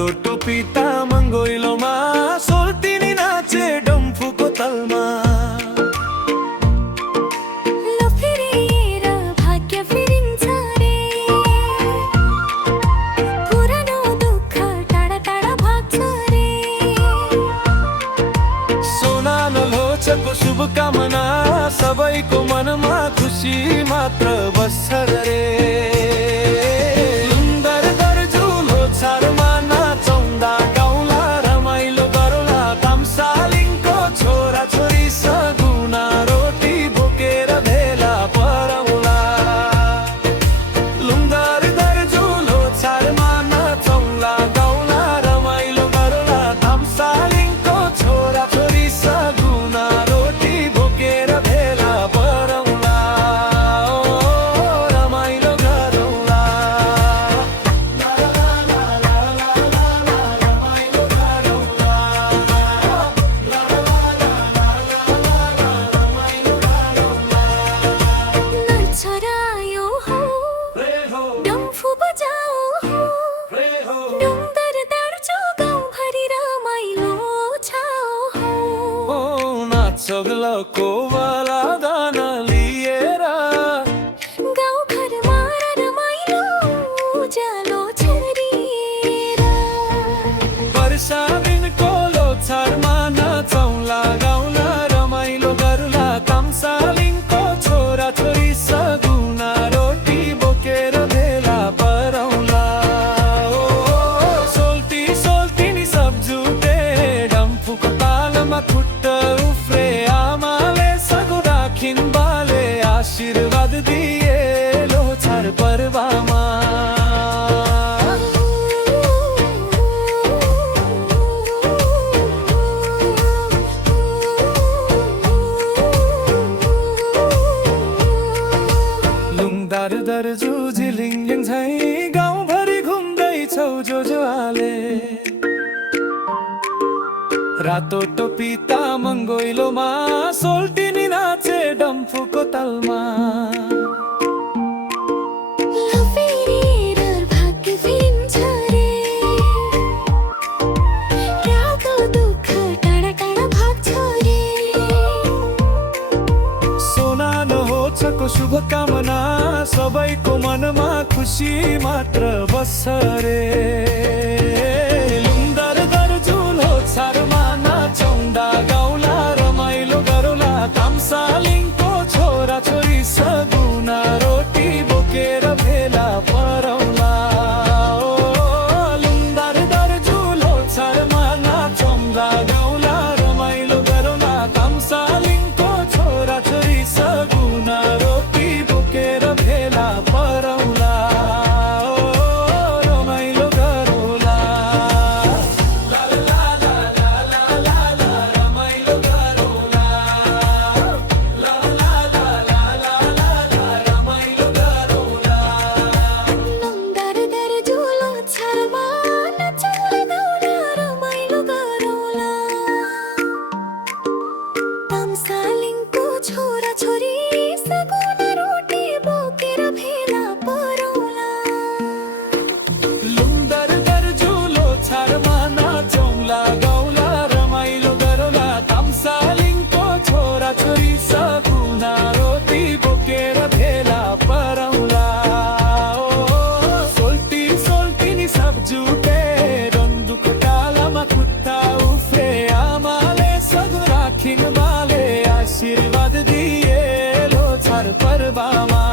रातो टोपी मंगोइलोमा सोल्टिनी नाचे डम्फुको तलमा। को शुभकामना सबैको मनमा खुसी मात्र बस्छ रे। सुन्दर दर्जुलो छारमा नाचौँदा गाउँला रमाइलो गरौँला तामसालिङको छोरा छोरी सगुना रोटी बोकेर भेला परौँला। सुन्दर दर्जुलो छारमा नाचौँला गाउँला रमाइलो गरौँला तामसालिङको छोरा छोरी सगुना सगलाको वाला दाना लिएर गाउँघरमा रमाइलो उज्यालो छरिएर। वर्षा दिनको लोछारमा नाचौँला गाउँला रमाइलो गरौँला तामसालिङको छोरा छोरी सगुना रोटी बोकेर भेला परौँला। सोल्टी सोल्टिनी सब जुटे डम्फुको तालमा खुट्टा उफ्रे बाले आशीर्वाद दिए लोछार पर्वमा। लुङदार दर्जु झिलिङ झै गाउँभरि घुम्दैछौ जो जोले। रातो टोपी मंगोइलोमा सोल्टिनी नाचे डम्फुको तलमा। सोना नहोछको शुभकामना सबैको मनमा खुसी मात्र बस्छ रे। लुन्दर दर्जुलो छारमा नाचौँदा गाउँला रमाइलो गरौँला तामसालिङको छोरा छोरी सगुना रोटी बोकेर भेला परौँला। लुन्दर दर्जुलो छारमा नाचौँदा गाउँला रमाइलो गरौँला तामसालिङको छोरा छोरी सगुना रोटी बोकेर भेला परौँला। तामसालिङको छोरा छोरी सगुना रोटी बोकेर भेला परौँला। लुन्दर दर्जुलो छारमा नाचौँला गाउँला रमाइलो गरौँला तामसालिङको छोरा छोरी सगुना रोटी बोकेर भेला परौँला। सोल्टी सोल्टिनी सब जुटे डन्डुको डालामा खुट्टा उफ्रे आमाले सगु राखिन बाले आशीर्वाद दिए लोछार पर्वमा।